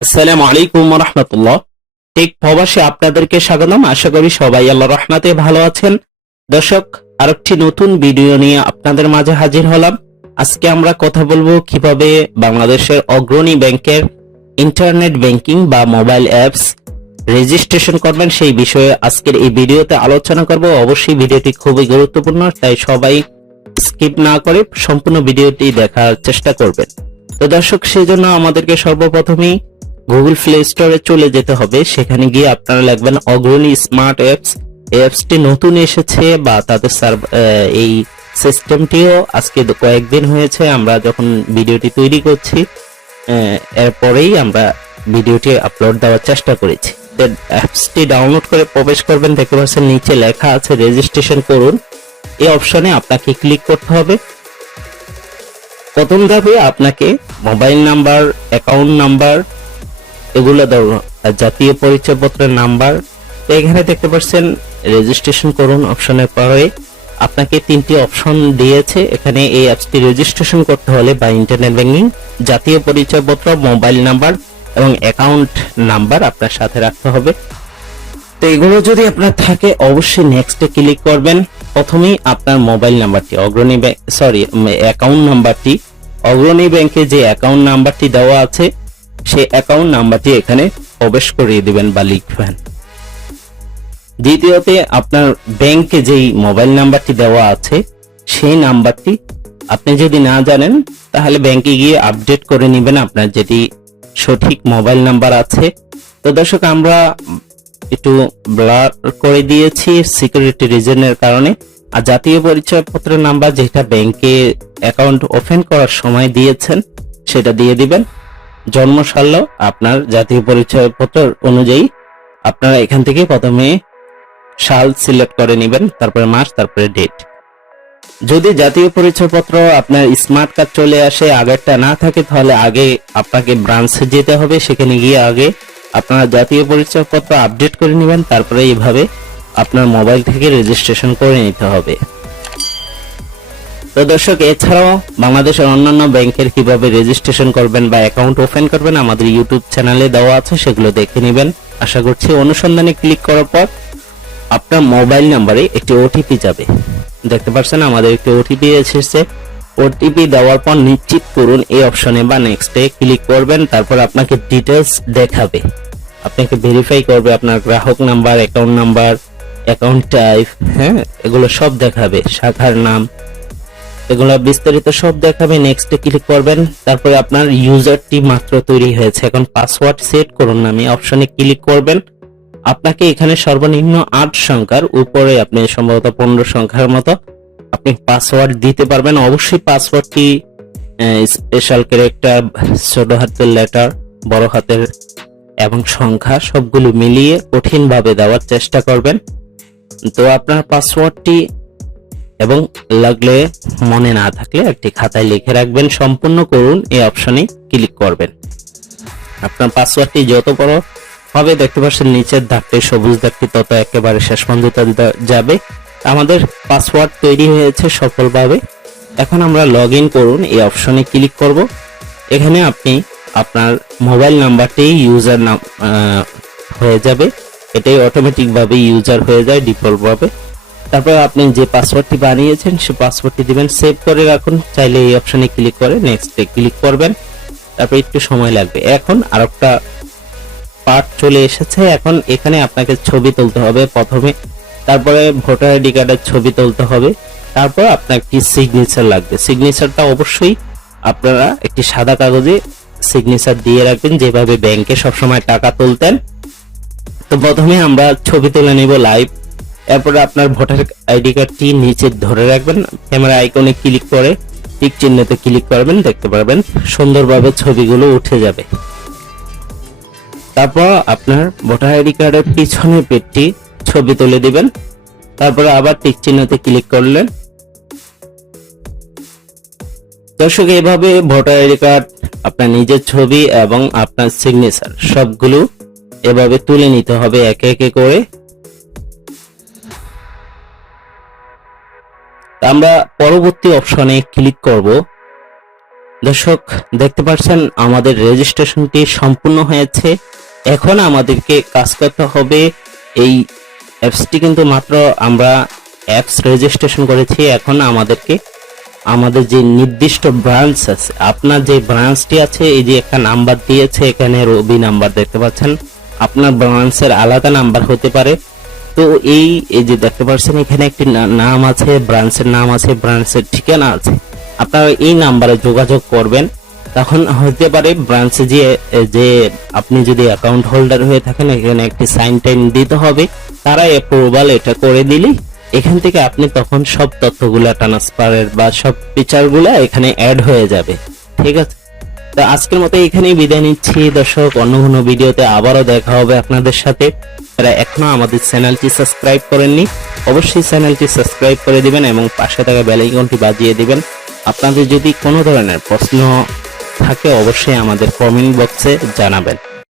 আসসালামু আলাইকুম ওয়া রাহমাতুল্লাহ। টেক প্রবাসে আপনাদেরকে স্বাগতম। আশা করি সবাই আল্লাহর রহমতে ভালো আছেন। দর্শক, আরেকটি নতুন ভিডিও নিয়ে আপনাদের মাঝে হাজির হলাম। আজকে আমরা কথা বলবো কিভাবে বাংলাদেশের অগ্রণী ব্যাংকের ইন্টারনেট ব্যাংকিং বা মোবাইল অ্যাপস রেজিস্ট্রেশন করবেন সেই বিষয়ে আজকের এই ভিডিওতে আলোচনা করব। অবশ্যই ভিডিওটি খুবই গুরুত্বপূর্ণ, তাই সবাই স্কিপ না করে সম্পূর্ণ ভিডিওটি দেখার চেষ্টা করবেন। তো দর্শক, সেজন্য আমাদেরকে সর্বপ্রথমেই গুগল প্লে স্টোরে চলে যেতে হবে। সেখানে গিয়ে আপনারা লিখবেন অগ্রণী স্মার্ট অ্যাপস। অ্যাপসটি নতুন এসেছে বা তাদের এই সিস্টেমটিও আজকে কয়েকদিন হয়েছে, আমরা যখন ভিডিওটি তৈরি করছি এরপরেই আমরা ভিডিওটি আপলোড দেওয়ার চেষ্টা করেছি। অ্যাপসটি ডাউনলোড করে প্রবেশ করবেন। দেখতে পাচ্ছেন নিচে লেখা আছে রেজিস্ট্রেশন করুন। এই অপশনে আপনাকে ক্লিক করতে হবে। প্রথম ধাপে আপনাকে মোবাইল নাম্বার, অ্যাকাউন্ট নাম্বার, এগুলো জাতীয় পরিচয়পত্রের নাম্বার। এখানে দেখতে পাচ্ছেন রেজিস্ট্রেশন করুন অপশনের পরে আপনাকে তিনটি অপশন দিয়েছে। এখানে এই অ্যাপসটি রেজিস্ট্রেশন করতে হলে বা ইন্টারনেট ব্যাংকিং, জাতীয় পরিচয়পত্র, মোবাইল নাম্বার এবং অ্যাকাউন্ট নাম্বার আপনার সাথে রাখতে হবে। তো এগুলো যদি আপনার থাকে অবশ্যই নেক্সটে ক্লিক করবেন। প্রথমেই আপনার মোবাইল নাম্বারটি অ্যাকাউন্ট নাম্বারটি অগ্রণী ব্যাংকে যে অ্যাকাউন্ট নাম্বারটি দেওয়া আছে সেই অ্যাকাউন্ট নাম্বারটি এখানে প্রবেশ করিয়ে দিবেন বা লিখবেন। দ্বিতীয়তে আপনার ব্যাংকে যেই মোবাইল নাম্বারটি দেওয়া আছে সেই নাম্বারটি আপনি যদি না জানেন তাহলে ব্যাংকে গিয়ে আপডেট করে নেবেন আপনার যেটি সঠিক মোবাইল নাম্বার আছে। তো দর্শক, আমরা একটু ব্লার করে দিয়েছি সিকিউরিটি রিজনের কারণে। আর জাতীয় পরিচয়পত্রের নাম্বার যেটা ব্যাংকে অ্যাকাউন্ট ওপেন করার সময় দিয়েছেন সেটা দিয়ে দিবেন। জন্মসাল আপনার জাতীয় পরিচয়পত্র অনুযায়ী আপনারা এখান থেকে প্রথমে সাল সিলেক্ট করে নেবেন, তারপরে মাস, তারপরে ডেট। যদি জাতীয় পরিচয়পত্র আপনার স্মার্ট কার্ড চলে আসে, আগেরটা না থাকে, তাহলে আগে আপনাকে ব্রাঞ্চে যেতে হবে। সেখানে গিয়ে আগে আপনারা জাতীয় পরিচয়পত্র আপডেট করে নেবেন, তারপরে এইভাবে আপনার মোবাইল থেকে রেজিস্ট্রেশন করে নিতে হবে। তো দর্শক, এছাড়াও বাংলাদেশের অন্যান্য ব্যাংকের কিভাবে রেজিস্ট্রেশন করবেন বা অ্যাকাউন্ট ওপেন করবেন আমাদের ইউটিউব চ্যানেলে দেওয়া আছে, সেগুলো দেখে নেবেন। আশা করছি অনুসন্ধানে ক্লিক করার পর আপনার মোবাইল নাম্বারে একটি ওটিপি যাবে। দেখতে পাচ্ছেন আমাদের একটি ওটিপি এসেছে। ওটিপি দেওয়ার পর নিশ্চিত করুন এই অপশনে বা নেক্সটে ক্লিক করবেন। তারপর আপনাকে ডিটেইলস দেখাবে, আপনাকে ভেরিফাই করবে আপনার গ্রাহক number, account number, account type, এগুলো সব দেখাবে, শাখার নাম, এগুলো বিস্তারিত সব দেখাবে। নেক্সটে ক্লিক করবেন। তারপরে আপনার ইউজারটি মাত্র তৈরি হয়েছে, এখন পাসওয়ার্ড সেট করুন নামে অপশনে ক্লিক করবেন। আপনাকে এখানে সর্বনিম্ন 8 সংখ্যার উপরে, আপনি সম্ভবত 15 সংখ্যার মতো আপনি পাসওয়ার্ড দিতে পারবেন। অবশ্যই পাসওয়ার্ডটি স্পেশাল ক্যারেক্টার, ছোট হাতের লেটার, বড় হাতের এবং সংখ্যা সবগুলো মিলিয়ে কঠিনভাবে দেওয়ার চেষ্টা করবেন। তো আপনার পাসওয়ার্ডটি এবং লাগলে মনে না থাকলে একটি খাতায় লিখে রাখবেন। সম্পূর্ণ করুন এই অপশনে ক্লিক করবেন। আপনার পাসওয়ার্ডটি যত বড় হবে, দেখতে পাচ্ছেন নিচের দাগটি, সবুজ দাগটি, তত একেবারে শেষ পর্যন্ত যাবে। আমাদের পাসওয়ার্ড তৈরি হয়েছে সফলভাবে। এখন আমরা লগ ইন করুন এই অপশনে ক্লিক করব। এখানে আপনি আপনার মোবাইল নাম্বারটি ইউজার নাম হয়ে যাবে, এটাই অটোমেটিক ভাবে ইউজার হয়ে যায় ডিফল্ট ভাবে। তারপর আপনি যে পাসওয়ার্ডটি বানিয়েছেন সেই পাসওয়ার্ডটি দিবেন, সেভ করে রাখুন। চাইলে এই অপশনে ক্লিক করে নেক্সটে ক্লিক করবেন। তারপর একটু সময় লাগবে। এখন আরেকটা পার্ট চলে এসেছে। এখন এখানে আপনাকে ছবি তুলতে হবে প্রথমে, তারপরে ভোটার আইডি কার্ডের ছবি তুলতে হবে, তারপর আপনার একটি সিগনেচার লাগবে। সিগনেচারটা অবশ্যই আপনারা একটি সাদা কাগজে সিগনেচার দিয়ে রাখবেন, যেভাবে ব্যাংকে সবসময় টাকা তুলতেন। তো প্রথমে আমরা ছবি তুলে নিব লাইভ। এরপরে আপনার ভোটার আইডি কার্ডটি নিচে ধরে রাখবেন, ক্যামেরা আইকনে ক্লিক করে টিক চিহ্নতে ক্লিক করবেন, দেখতে পারবেন সুন্দরভাবে ছবিগুলো উঠে যাবে। তারপর আপনার ভোটার আইডি কার্ডের পিছনের পেজটি ছবি তুলে দিবেন, তারপরে আবার টিক চিহ্নতে ক্লিক করলেন। দর্শক, এইভাবে ভোটার আইডি কার্ড, আপনার নিজের ছবি এবং আপনার সিগনেচার সবগুলো এভাবে তুলে নিতে হবে একে একে করে। আমরা পরবর্তী অপশনে ক্লিক করব। দর্শক দেখতে পাচ্ছেন আমাদের রেজিস্ট্রেশনটি সম্পূর্ণ হয়েছে। এখন আমাদেরকে কাজ করতে হবে। এই অ্যাপসটি কিন্তু মাত্র আমরা অ্যাপস রেজিস্ট্রেশন করেছি। এখন আমাদেরকে আমাদের যে নির্দিষ্ট ব্রাঞ্চ আছে, আপনার যে ব্রাঞ্চটি আছে, এই যে একটা নাম্বার দিয়েছে এখানে রবি নাম্বার দেখতে পাচ্ছেন, আপনার ব্রাঞ্চের আলাদা নাম্বার হতে পারে। তো এই যে দেখতে পাচ্ছেন এখানে একটি নাম আছে, ব্রাঞ্চের নাম আছে, ব্রাঞ্চের ঠিকানা আছে। আপনারা এই নাম্বারে যোগাযোগ করবেন। তখন হতে পারে ব্রাঞ্চে যে আপনি যদি অ্যাকাউন্ট হোল্ডার হয়ে থাকেন, এখানে একটি সাইন টাইন দিতে হবে, তারা অ্যাপ্রুভাল এটা করে দিলে এখান থেকে আপনি তখন সব তথ্যগুলা ট্রান্সফারের বা সব ফিচারগুলো এখানে অ্যাড হয়ে যাবে। ঠিক আছে, তো আজকের মতো এখানেই বিদায় নিচ্ছি দর্শক। অন্য কোনো ভিডিওতে আবারও দেখা হবে আপনাদের সাথে। যারা এখনো আমাদের চ্যানেলটি সাবস্ক্রাইব করেননি, অবশ্যই চ্যানেলটি সাবস্ক্রাইব করে দিবেন এবং পাশে থাকা বেল আইকনটি বাজিয়ে দিবেন। আপনাদের যদি কোনো ধরনের প্রশ্ন থাকে অবশ্যই আমাদের কমেন্ট বক্সে জানাবেন।